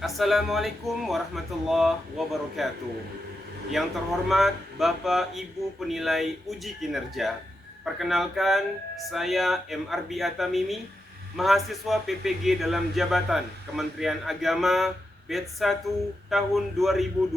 Assalamualaikum warahmatullahi wabarakatuh. Yang terhormat Bapak Ibu penilai uji kinerja, perkenalkan saya M.Arbi Atamimi, mahasiswa PPG dalam jabatan Kementerian Agama Batch 1 tahun 2025,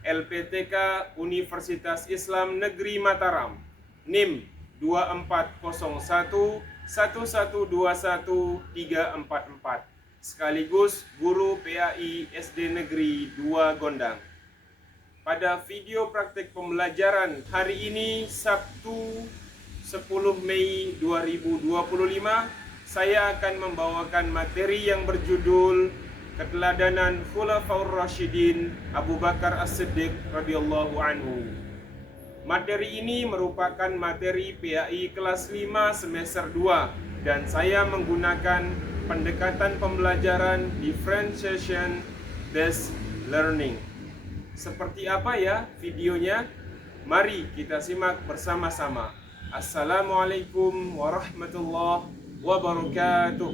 LPTK Universitas Islam Negeri Mataram, NIM 2401 1121344, sekaligus guru PAI SD Negeri 2 Gondang. Pada video praktek pembelajaran hari ini, Sabtu 10 Mei 2025, saya akan membawakan materi yang berjudul Keteladanan Khulafaur Rasyidin Abu Bakar As-Siddiq radhiyallahu anhu. Materi ini merupakan materi PAI kelas 5 semester 2 dan saya menggunakan pendekatan pembelajaran differentiation based learning. Seperti apa ya videonya? Mari kita simak bersama-sama. Assalamualaikum warahmatullahi wabarakatuh.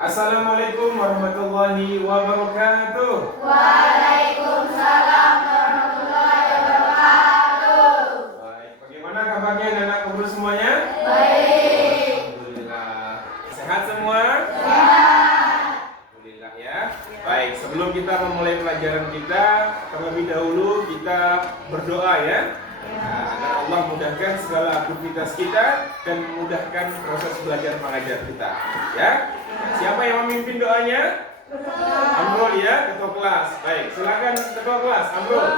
Assalamualaikum warahmatullahi wabarakatuh. Waalaikumsalam warahmatullahi wabarakatuh. Baik, bagaimana kabarnya anak guru semuanya? Baik. Alhamdulillah. Sehat semua? Sehat. Alhamdulillah ya. Baik, sebelum kita memulai pelajaran kita, terlebih dahulu kita berdoa ya. Agar Allah mudahkan segala aktivitas kita dan memudahkan proses belajar mengajar kita. Ya. Siapa yang memimpin doanya? Amrul ya, ketua kelas. Baik, silakan ketua kelas, Amrul.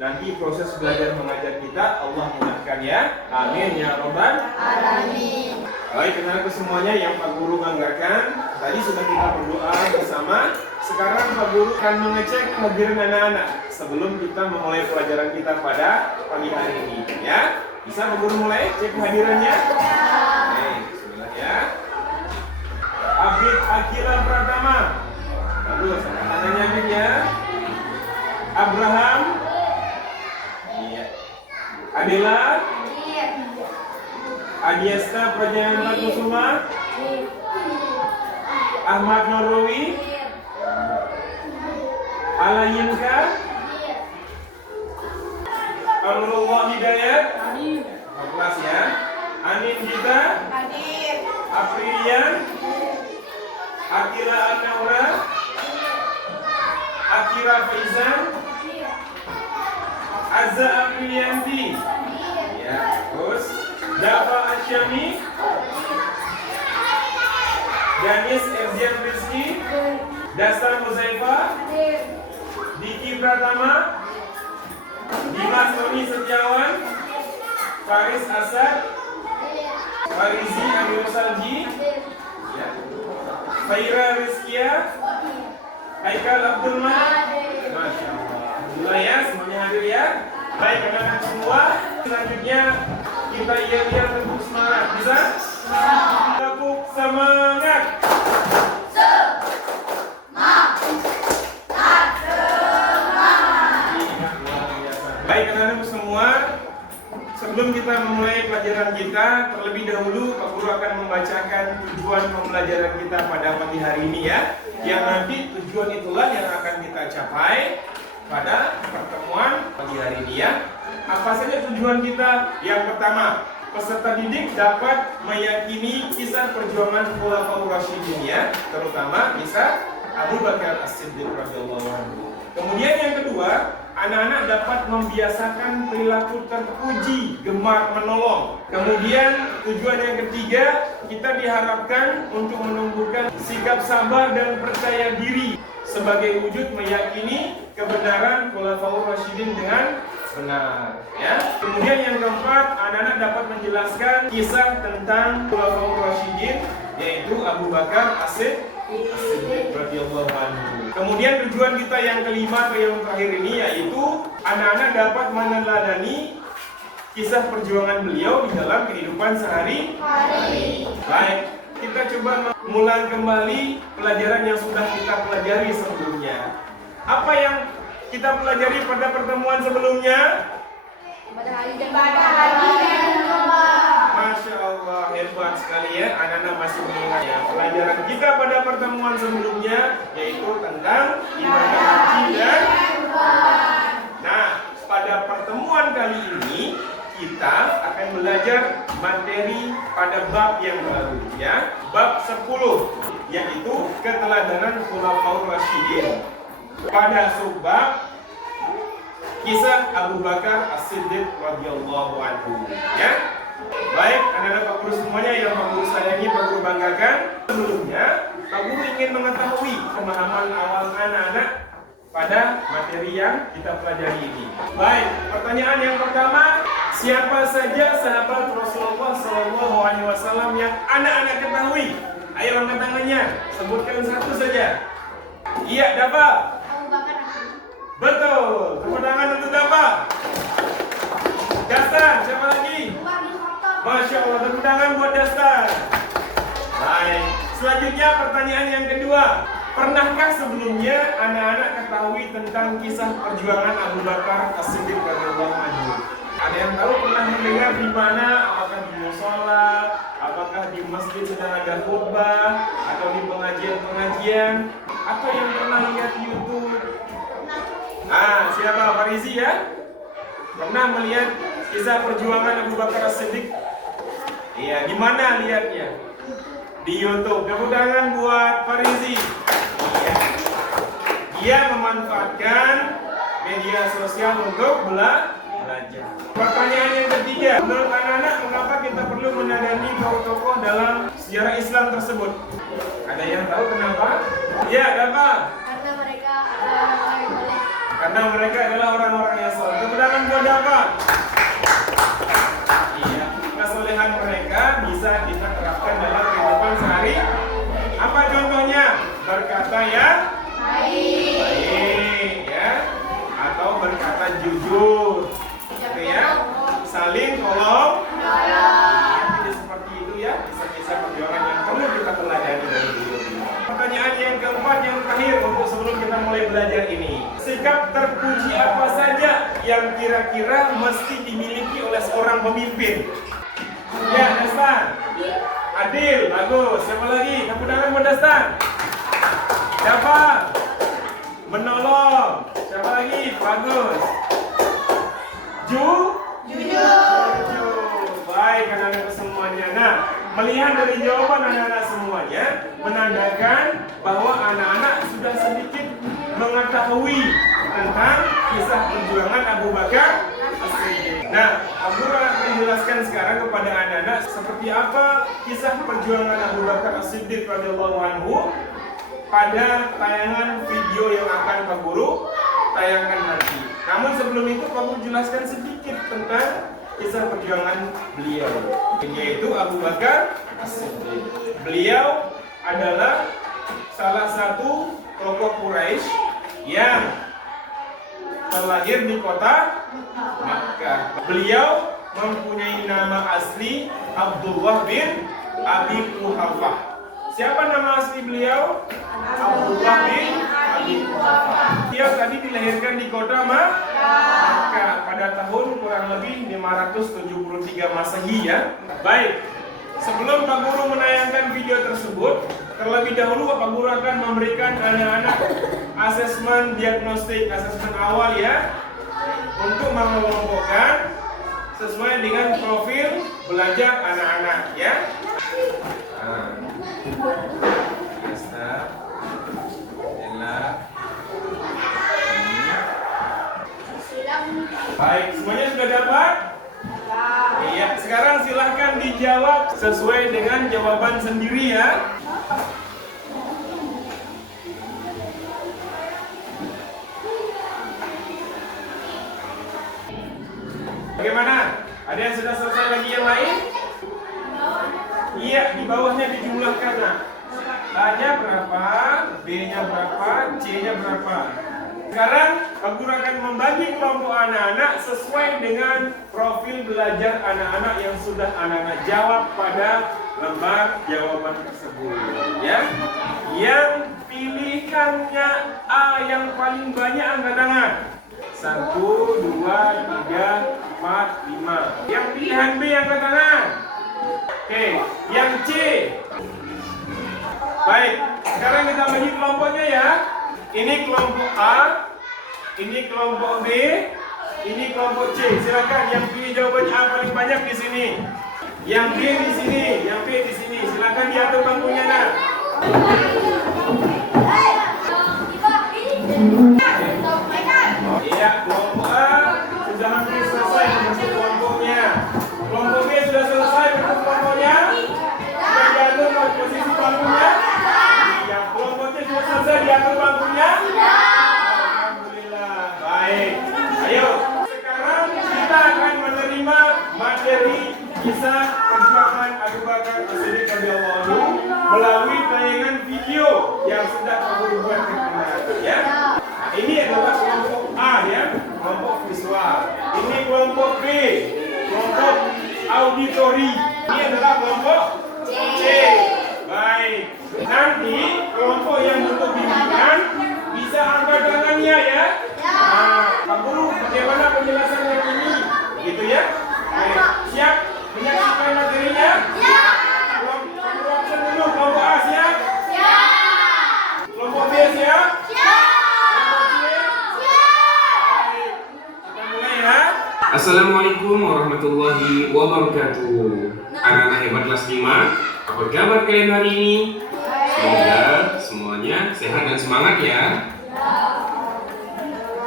Nanti proses belajar mengajar kita Allah mudahkan ya. Amin ya robbal Alamin. Baik, teman-teman semuanya yang Pak Guru banggakan, tadi sudah kita berdoa bersama. Sekarang Pak Guru akan mengecek kehadiran anak-anak sebelum kita memulai pelajaran kita pada pagi hari ini ya. Bisa Pak Guru mulai cek kehadirannya? Oke, bismillah ya. Abid Akila Pratama. Bagus, tangannya Abid ya. Abraham. Adela, Adiesta Prajananta Kusuma, Ahmad Norowi, Alayinka, Amrullah Hidayat, kelas ya, Anin Gita, Afrilian, Akila Anaura, Akira Faizan, Azza Afrilianti, ya, terus Dafa Asyami, Danis Erzian Rizki, Dasta Muzaifa, Diki Pratama, Dimas Tony Setiawan, Faris Asad, Farizi Amir Salji, ya. Faira Rizkia, Haikal Abdul Malik, Masya Allah. Alhamdulillah ya, semuanya hadir ya. Baik anak-anak semua, selanjutnya kita iya tepuk semangat. Bisa? Tepuk semangat. Baik anak-anak semua, sebelum kita memulai pelajaran kita, terlebih dahulu Pak Guru akan membacakan tujuan pembelajaran kita pada pagi hari ini ya. Yang nanti tujuan itulah yang akan kita capai pada pertemuan pagi hari ini ya. Apa saja tujuan kita? Yang pertama, peserta didik dapat meyakini kisah perjuangan Khulafaur Rasyidin ya, terutama kisah Abu Bakar As-Siddiq radhiyallahu anhu. Kemudian yang kedua, anak-anak dapat membiasakan perilaku terpuji, gemar menolong. Kemudian tujuan yang ketiga, kita diharapkan untuk menumbuhkan sikap sabar dan percaya diri sebagai wujud meyakini kebenaran Khulafaur Rasyidin dengan benar. Ya. Kemudian yang keempat, anak-anak dapat menjelaskan kisah tentang Khulafaur Rasyidin, yaitu Abu Bakar As-Siddiq radhiyallahu anhu. Kemudian tujuan kita yang kelima atau yang terakhir ini yaitu anak-anak dapat meneladani kisah perjuangan beliau di dalam kehidupan sehari-hari. Baik, kita coba mengulang kembali pelajaran yang sudah kita pelajari sebelumnya. Apa yang kita pelajari pada pertemuan sebelumnya? Pada hari dan Masya Allah, hebat sekali ya, anak-anak masih mengingat ya. Pelajaran kita pada pertemuan sebelumnya yaitu tentang ibadah haji dan Nah, pada pertemuan kali ini kita akan belajar materi pada bab yang baru ya, bab 10 yaitu keteladanan Khulafaur Rasyidin. Pada subbab kisah Abu Bakar As-Siddiq radhiyallahu anhu ya. Baik, anak-anak Pak Guru semuanya yang Pak Guru sayangi, Pak Guru banggakan. Sebelumnya, Pak Guru ingin mengetahui pemahaman awal anak-anak pada materi yang kita pelajari ini. Baik, pertanyaan yang pertama, siapa saja sahabat Rasulullah SAW yang anak-anak ketahui? Ayo angkat tangannya, sebutkan satu saja. Iya, dapat. Betul, tepuk tangan untuk dapat. Dastan, siapa lagi? Masya Allah, tepuk tangan buat Dastan. Baik, selanjutnya pertanyaan yang kedua. Pernahkah sebelumnya anak-anak ketahui tentang kisah perjuangan Abu Bakar As-Siddiq radhiyallahu anhu? Ada yang tahu pernah mendengar di mana? Apakah di musola, apakah di masjid sedang ada khutbah, atau di pengajian-pengajian, atau yang pernah lihat di YouTube? Ah, siapa? Farizi ya? Pernah melihat kisah perjuangan Abu Bakar As-Siddiq? Iya, di mana lihatnya? Di YouTube. Tepuk tangan buat Farizi. Iya. Dia memanfaatkan media sosial untuk belajar. Pertanyaan yang ketiga, menurut anak-anak mengapa kita perlu menadani tokoh-tokoh dalam sejarah Islam tersebut? Ada yang tahu kenapa? Iya, kenapa? Karena mereka adalah orang-orang yang soleh. Tepuk tangan buat apa? Iya, kesolehan mereka bisa kita terapkan dalam kehidupan sehari. Apa contohnya? Berkata ya baik ya, atau berkata jujur, gitu ya. Saling tolong. Jadi seperti itu ya, kisah-kisah perjuangan yang perlu kita teladani dari beliau. Pertanyaan yang keempat yang terakhir untuk sebelum kita mulai belajar ini. Sikap terpuji apa saja yang kira-kira mesti dimiliki oleh seorang pemimpin? Ya, Dastan. Adil, bagus. Siapa lagi? Tepuk tangan buat Dastan. Dapat. Menolong. Siapa lagi? Bagus. Jujur. Baik, anak-anak semuanya. Nah, melihat dari jawaban anak-anak semuanya, menandakan bahwa anak-anak sudah sedikit mengetahui tentang kisah perjuangan Abu Bakar As-Siddiq. Nah, Abu akan menjelaskan sekarang kepada anak-anak seperti apa kisah perjuangan Abu Bakar As-Siddiq radhiyallahu anhu pada tayangan video yang akan Pak Guru tayangkan nanti. Namun sebelum itu Pak Guru jelaskan sedikit tentang kisah perjuangan beliau, yaitu Abu Bakar As-Siddiq. Beliau adalah salah satu tokoh Quraisy yang telah lahir di kota Makkah. Beliau mempunyai nama asli Abdullah bin Abi Quhafah. Siapa nama asli beliau? Abdullah bin Abi Quhafah. Dia tadi dilahirkan di kota Makkah pada tahun kurang lebih 573 Masehi ya. Baik, sebelum Pak Guru menayangkan video tersebut, terlebih dahulu Pak Guru akan memberikan anak-anak asesmen diagnostik, asesmen awal ya, untuk mengelompokkan sesuai dengan profil belajar anak-anak ya. Baik, semuanya sudah dapat? Iya, sekarang silahkan dijawab sesuai dengan jawaban sendiri ya. Bagaimana? Ada yang sudah selesai lagi yang lain? Iya, di bawahnya dijumlahkan. Nah, A-nya berapa, B-nya berapa, C-nya berapa. Sekarang Pak Guru akan membagi kelompok anak-anak sesuai dengan profil belajar anak-anak yang sudah anak-anak jawab pada lembar jawaban tersebut ya. Yang pilihannya A yang paling banyak angkat tangan. 1, 2, 3, 4, 5. Yang pilihan B angkat tangan. Oke, yang C. Baik, sekarang kita bagi kelompoknya ya. Ini kelompok A, ini kelompok B, ini kelompok C. Silakan yang pilih jawabannya A paling banyak di sini. Yang B di sini, yang B di sini. Silakan diatur bangkunya nak. Iya, kelompok A sudah hampir selesai bentuk kelompoknya. Kelompok B sudah selesai bentuk kelompoknya. Sudah diatur posisi bangkunya. Ya, kelompok C sudah selesai diatur bangkunya. Alhamdulillah. Baik. Ayo, sekarang kita akan menerima materi kisah perjuangan Abu Bakar As-Siddiq radhiyallahu anhu melalui tayangan video yang sudah Abu buat ya. Ini adalah kelompok A ya, kelompok visual. Ini kelompok B, kelompok auditori. Ini adalah kelompok C. Baik. Nanti kelompok yang butuh bimbingan bisa angkat tangannya ya. Nah, Pak Guru, bagaimana penjelasan yang ini? Gitu ya. Baik. Siap menyaksikan materinya? Siap. Kelompok absen dulu, kelompok A siap? Siap. Kelompok B siap? Siap. Assalamualaikum warahmatullahi wabarakatuh. Anak-anak hebat kelas 5, apa kabar kalian hari ini? Semoga semuanya sehat dan semangat ya.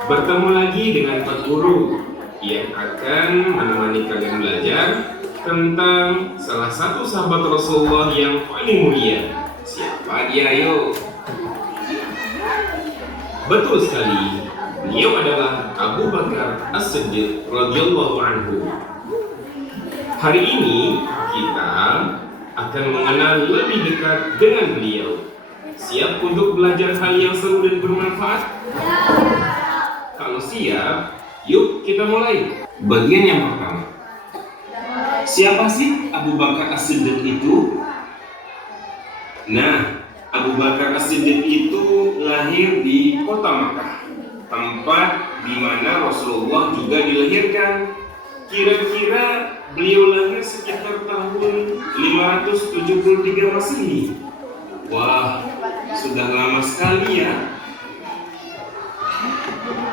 Bertemu lagi dengan Pak Guru yang akan menemani kalian belajar tentang salah satu sahabat Rasulullah yang paling mulia. Siapa dia yuk? Betul sekali. Beliau adalah Abu Bakar As-Siddiq radhiyallahu anhu. Hari ini kita akan mengenal lebih dekat dengan beliau. Siap untuk belajar hal yang seru dan bermanfaat? Kalau siap, yuk kita mulai. Bagian yang pertama. Siapa sih Abu Bakar As-Siddiq itu? Nah, Abu Bakar As-Siddiq itu lahir di kota Makkah, tempat di mana Rasulullah juga dilahirkan. Kira-kira beliau lahir sekitar tahun 573 Masehi. Wah, sudah lama sekali ya.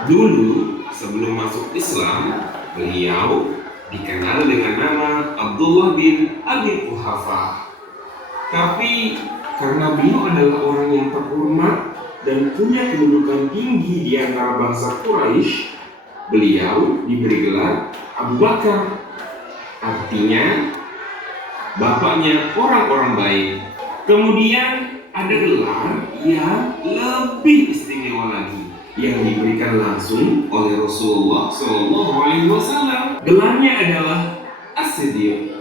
Dulu sebelum masuk Islam, beliau dikenal dengan nama Abdullah bin Abi Quhafah. Tapi karena beliau adalah orang yang terhormat dan punya kedudukan tinggi di antara bangsa Quraisy, beliau diberi gelar Abu Bakar. Artinya bapaknya orang-orang baik. Kemudian ada gelar yang lebih istimewa lagi yang diberikan langsung oleh Rasulullah SAW. Gelarnya adalah As-Siddiq.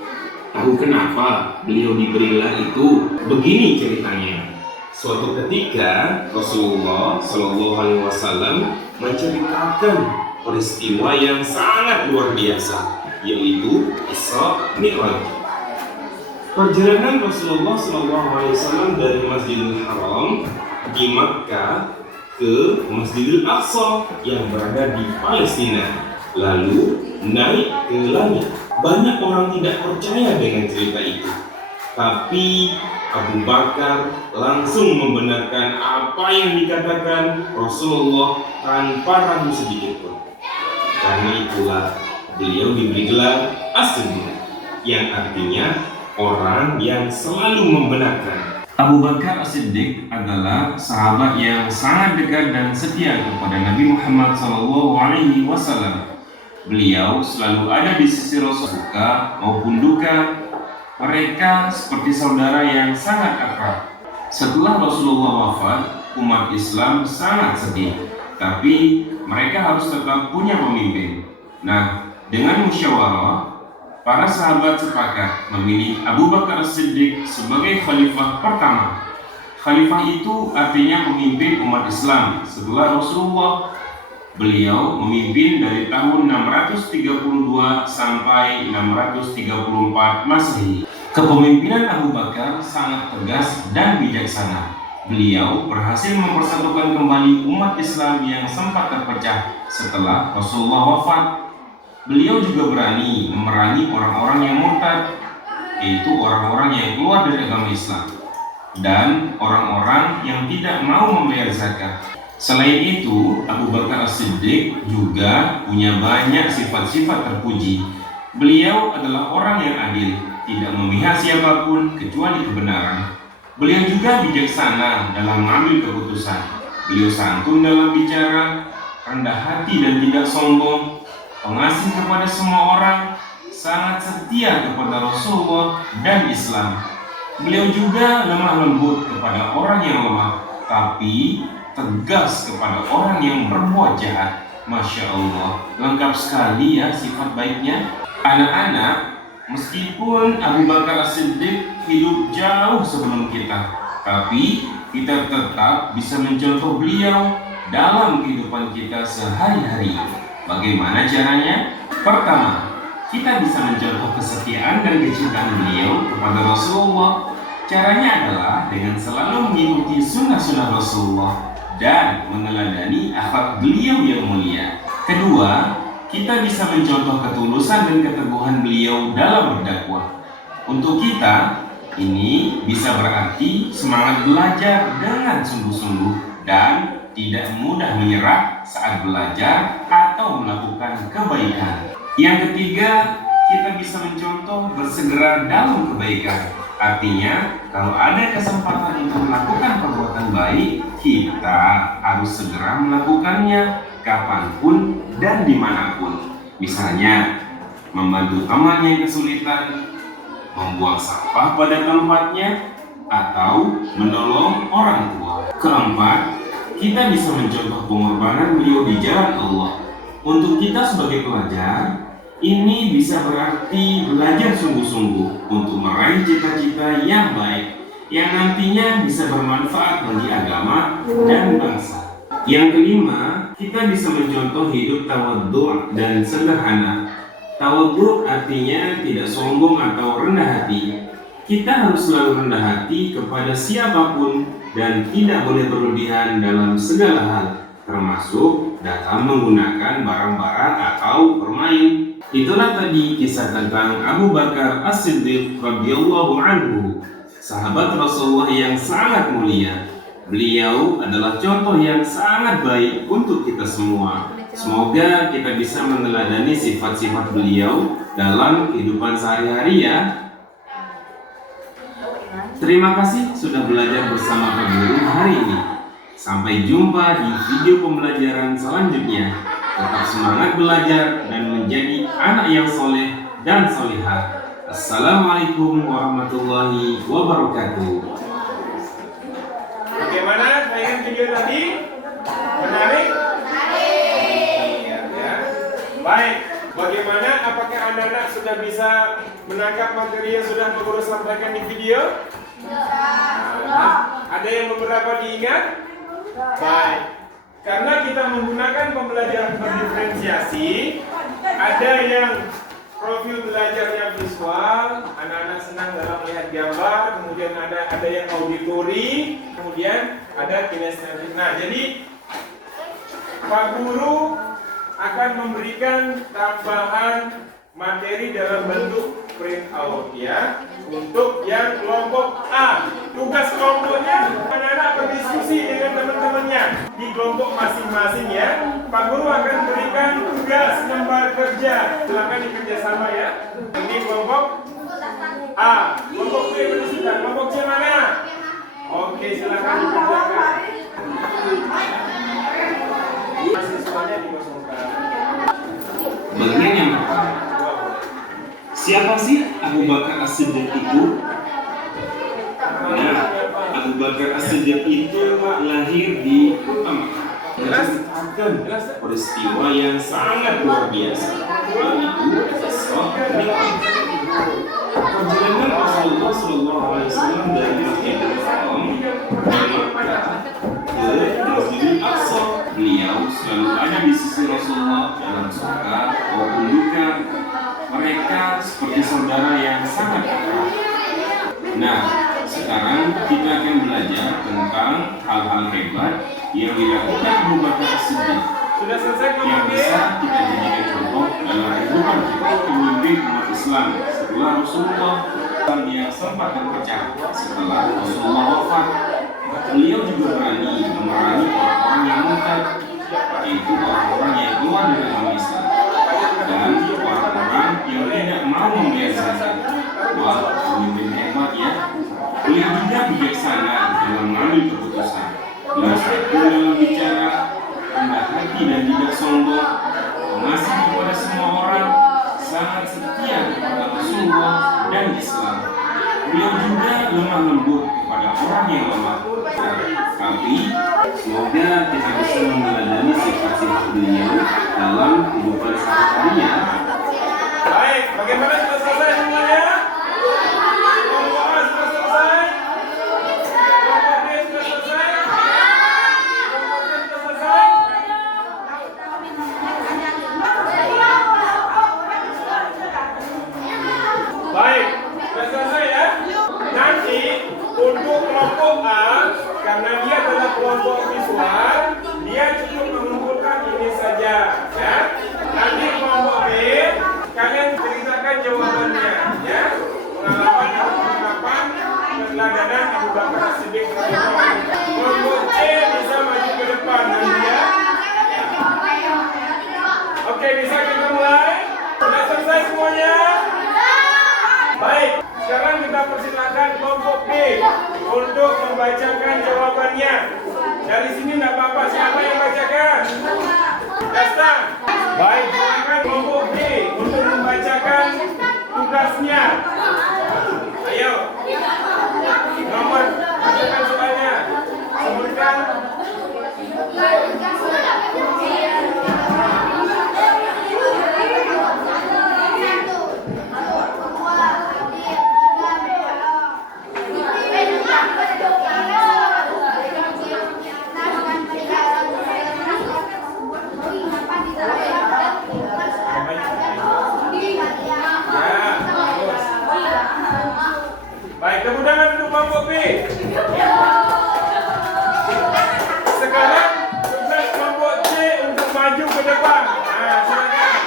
Tahu kenapa beliau diberi gelar itu? Begini ceritanya. Suatu ketika Rasulullah SAW menceritakan peristiwa yang sangat luar biasa, yaitu Isra Mi'raj. Perjalanan Rasulullah SAW dari Masjidil Haram di Makkah ke Masjidil Aqsa yang berada di Palestina, lalu naik ke langit. Banyak orang tidak percaya dengan cerita itu, tapi Abu Bakar langsung membenarkan apa yang dikatakan Rasulullah tanpa ragu sedikit pun. Karena itulah beliau diberi gelar As-Siddiq, yang artinya orang yang selalu membenarkan. Abu Bakar As-Siddiq adalah sahabat yang sangat dekat dan setia kepada Nabi Muhammad SAW. Beliau selalu ada di sisi Rasul, suka maupun duka. Mereka seperti saudara yang sangat akrab. Setelah Rasulullah wafat, umat Islam sangat sedih, tapi mereka harus tetap punya pemimpin. Nah, dengan musyawarah, para sahabat sepakat memilih Abu Bakar As-Siddiq sebagai khalifah pertama. Khalifah itu artinya pemimpin umat Islam setelah Rasulullah. Beliau memimpin dari tahun 632 sampai 634 Masehi. Kepemimpinan Abu Bakar sangat tegas dan bijaksana. Beliau berhasil mempersatukan kembali umat Islam yang sempat terpecah setelah Rasulullah wafat. Beliau juga berani memerangi orang-orang yang murtad, yaitu orang-orang yang keluar dari agama Islam, dan orang-orang yang tidak mau membayar zakat. Selain itu, Abu Bakar As-Siddiq juga punya banyak sifat-sifat terpuji. Beliau adalah orang yang adil, tidak memihak siapapun kecuali kebenaran. Beliau juga bijaksana dalam mengambil keputusan. Beliau santun dalam bicara, rendah hati dan tidak sombong, pengasih kepada semua orang, sangat setia kepada Rasulullah dan Islam. Beliau juga lemah lembut kepada orang yang lemah, tapi tegas kepada orang yang berbuat jahat. Masya Allah, lengkap sekali ya sifat baiknya. Anak-anak, meskipun Abu Bakar As-Siddiq hidup jauh sebelum kita, tapi kita tetap bisa mencontoh beliau dalam kehidupan kita sehari-hari. Bagaimana caranya? Pertama, kita bisa mencontoh kesetiaan dan kecintaan beliau kepada Rasulullah. Caranya adalah dengan selalu mengikuti sunnah-sunnah Rasulullah dan meneladani akhlak beliau yang mulia. Kedua, kita bisa mencontoh ketulusan dan keteguhan beliau dalam berdakwah. Untuk kita, ini bisa berarti semangat belajar dengan sungguh-sungguh dan tidak mudah menyerah saat belajar atau melakukan kebaikan. Yang ketiga, kita bisa mencontoh bersegera dalam kebaikan. Artinya, kalau ada kesempatan untuk melakukan perbuatan baik, kita harus segera melakukannya kapanpun dan dimanapun. Misalnya, membantu teman yang kesulitan, membuang sampah pada tempatnya, atau menolong orang tua. Keempat, kita bisa mencontoh pengorbanan beliau di jalan Allah. Untuk kita sebagai pelajar, ini bisa berarti belajar sungguh-sungguh untuk meraih cita-cita yang baik, yang nantinya bisa bermanfaat bagi agama dan bangsa. Yang kelima, kita bisa mencontoh hidup tawadhu' dan sederhana. Tawadhu' artinya tidak sombong atau rendah hati. Kita harus selalu rendah hati kepada siapapun dan tidak boleh berlebihan dalam segala hal, termasuk dalam menggunakan barang-barang atau bermain. Itulah tadi kisah tentang Abu Bakar As-Siddiq radhiyallahu anhu, sahabat Rasulullah yang sangat mulia. Beliau adalah contoh yang sangat baik untuk kita semua. Semoga kita bisa meneladani sifat-sifat beliau dalam kehidupan sehari-hari ya. Terima kasih sudah belajar bersama Pak Guru hari ini. Sampai jumpa di video pembelajaran selanjutnya. Tetap semangat belajar dan menjadi anak yang soleh dan solihah. Assalamualaikum warahmatullahi wabarakatuh. Bagaimana tayangan video tadi? Menarik? Ya. Baik, bagaimana? Apakah anak-anak sudah bisa menangkap materi yang sudah Pak Guru sampaikan di video? Ada yang beberapa diingat? Baik. Karena kita menggunakan pembelajaran berdiferensiasi, ada yang profil belajarnya visual, anak-anak senang dalam melihat gambar, kemudian ada yang auditori, kemudian ada kinestetik. Nah, jadi Pak Guru akan memberikan tambahan materi dalam bentuk print out ya. Untuk yang kelompok A, tugas kelompoknya anak-anak berdiskusi dengan teman-temannya di kelompok masing-masing ya. Pak Guru akan berikan tugas lembar kerja, silakan dikerjasama ya. Ini kelompok A, kelompok B berdiskusi, kelompok C mana? Oke, silakan dikerjakan. Mahasiswanya dikosongkan. Bagian yang pertama, siapa sih Abu Bakar As-Siddiq itu? Nah, Abu Bakar As-Siddiq itu lahir di Kota Makkah. Jelas, peristiwa yang sangat luar biasa, yaitu Isra Mi'raj. Perjalanan Rasulullah SAW dari Masjidil Haram ke Makkah ke Masjidil Aqsa. Beliau selalu ada di sisi Rasulullah dalam suka maupun duka. Mereka seperti saudara yang sangat akrab. Nah, sekarang kita akan belajar tentang hal-hal hebat yang dilakukan Abu Bakar As-Siddiq Sudah selesai yang kelompok B? bisa kita jadikan contoh dalam kehidupan kita pemimpin umat Islam setelah Rasulullah yang sempat terpecah setelah Rasulullah wafat. Beliau juga berani memerangi orang-orang yang murtad, yaitu orang-orang yang keluar dari agama Islam dan orang-orang yang tidak mau membayar zakat. Wah, pemimpin hebat ya. Beliau juga bijaksana dalam mengambil keputusan. Beliau santun dalam bicara, rendah hati dan tidak sombong, mengasihi kepada semua orang, sangat setia kepada Rasulullah dan Islam. Beliau juga lemah lembut kepada orang yang lemah. Tapi semoga kita bisa meneladani sifat-sifat beliau dalam kehidupan sehari-harinya. Baik, bagaimana sudah selesai semuanya? Kelompok A sudah selesai? Kelompok B sudah selesai? Kelompok C sudah selesai? Baik, sudah selesai ya? Nanti untuk kelompok A, karena dia adalah kelompok visual, dia cukup mengumpulkan ini saja ya. Nanti kelompok B, kalian ceritakan jawabannya ya. Pengalaman peneladanan Abu Bakar As-Siddiq. Kelompok C bisa maju ke depan nanti ya. Oke, bisa kita mulai? Sudah selesai semuanya? Baik, sekarang kita persilakan kelompok B untuk membacakan jawabannya. Dari sini tidak apa-apa, siapa yang bacakan? Dasta. Baik, silakan kelompok B untuk membacakan tugasnya. Ayo. Nomor, bacakan soalnya. Sebutkan. Baik, tepuk tangan untuk kelompok B. Sekarang tugas kelompok C untuk maju ke depan. Nah, silakan.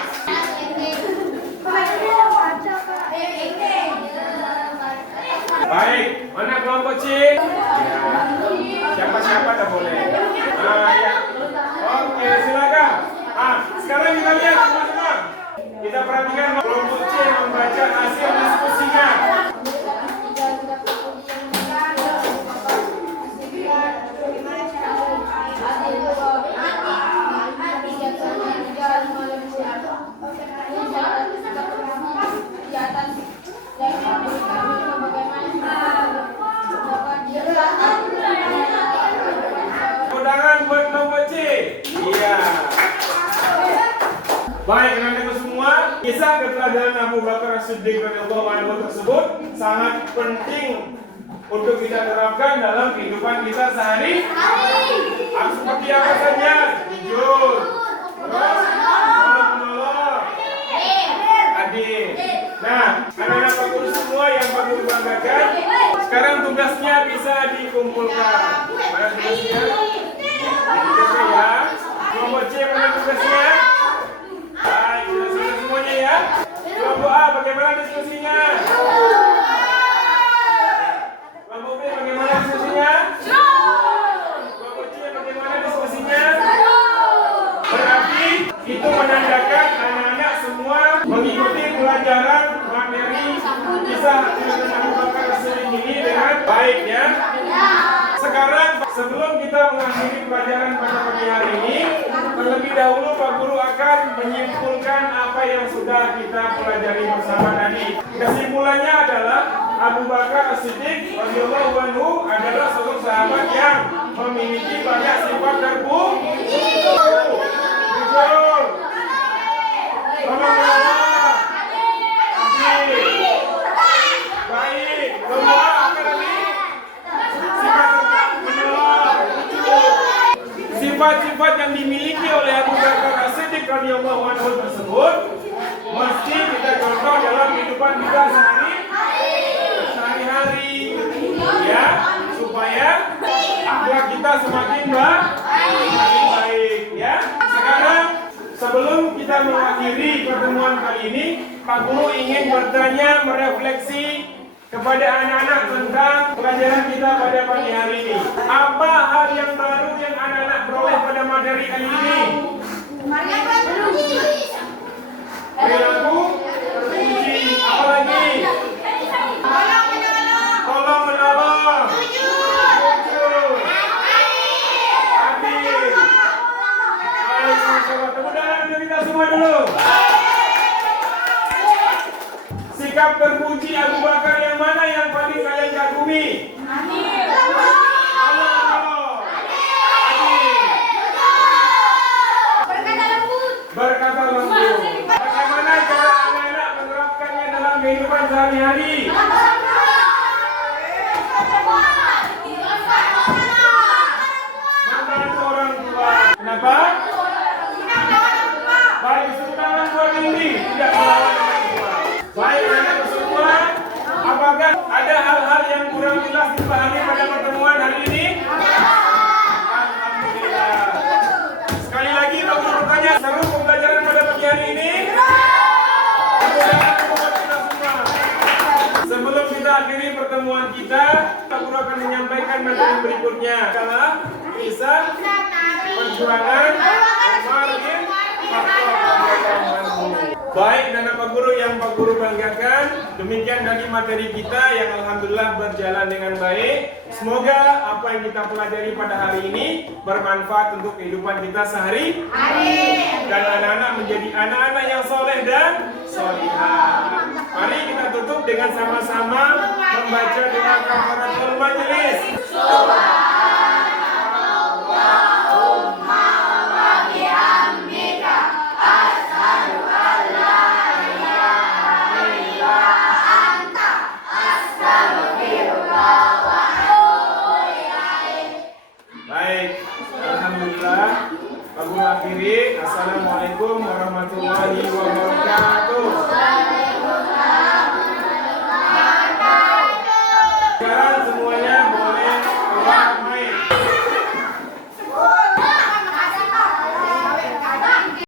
Baik, mana kelompok C? Ya. Siapa-siapa tak boleh. Ya. Oke, silakan. Sekarang kita lihat teman-teman. Kita perhatikan kelompok C membaca hasil diskusinya. Undangan buat kelompok C. Iya. Baik, anak-anakku semua, kisah keteladanan Abu Bakar As-Siddiq radhiyallahu anhu tersebut sangat penting untuk kita terapkan dalam kehidupan kita sehari-hari. Seperti apa saja? jujur. Terus tolong menolong adik. Nah, anak-anak Pak Guru semua yang Pak Guru banggakan, sekarang tugasnya bisa dikumpulkan. Mana tugasnya? Tugasnya ya. Kelompok C mana tugasnya? Baik, sudah selesai semuanya ya. Kelompok A bagaimana diskusinya? Kelompok B bagaimana diskusinya? Kelompok C bagaimana diskusinya? Berarti itu menandakan anak-anak semua mengikuti pelajaran materi kisah Nabi Abu Bakar As-Siddiq ini dengan baik ya. Sekarang sebelum kita mengakhiri pelajaran pada pagi hari ini, terlebih dahulu Pak Guru akan menyimpulkan apa yang sudah kita pelajari bersama tadi. Kesimpulannya adalah Abu Bakar As-Siddiq radhiyallahu anhu adalah seorang sahabat yang memiliki banyak sifat terpuji. Jujur. Tolong menolong. Adil. Baik. Doa apa tadi? Sifat menolong. Sifat-sifat yang dimiliki oleh Abu Bakar As-Siddiq radhiyallahu anhu tersebut mesti kita contoh dalam kehidupan kita sehari-hari, ya, supaya akhlak kita semakin baik, ya. Sekarang sebelum kita mengakhiri pertemuan kali ini, Pak Guru ingin bertanya, merefleksi kepada anak-anak tentang pelajaran kita pada pagi hari ini. Apa hal yang baru yang anak-anak peroleh pada materi kali ini? Perilaku terpuji. Apa lagi? Tolong menolong. Jujur. Adil. Baik, masyaallah. Tepuk tangan untuk kita semua dulu. Sikap terpuji Abu Bakar yang mana yang paling kalian kagumi? Adil. Berkata lembut. Bagaimana cara anak-anak menerapkannya dalam kehidupan sehari-hari? Membantu orang tua. Kenapa? Baik, tepuk tangan buat Indi. Tidak melawan orang tua. Baik, anak-anak semua. Apakah ada hal-hal yang kurang jelas dipahami pada pertemuan hari ini? Alhamdulillah. Sekali lagi, Pak Guru bertanya, seru pembelajaran pada pagi hari ini? Sebelum kita akhiri pertemuan kita, Pak Guru akan menyampaikan materi berikutnya. Adalah kisah perjuangan Umar bin Khattab. Baik, dan Pak Guru yang Pak Guru banggakan, demikian tadi materi kita yang alhamdulillah berjalan dengan baik. Semoga apa yang kita pelajari pada hari ini bermanfaat untuk kehidupan kita sehari-hari dan anak-anak menjadi anak-anak yang soleh dan solihah. Mari kita tutup dengan sama-sama membaca doa kafaratul majelis. Alhamdulillah, Pak Guru akhiri. Assalamualaikum warahmatullahi wabarakatuh.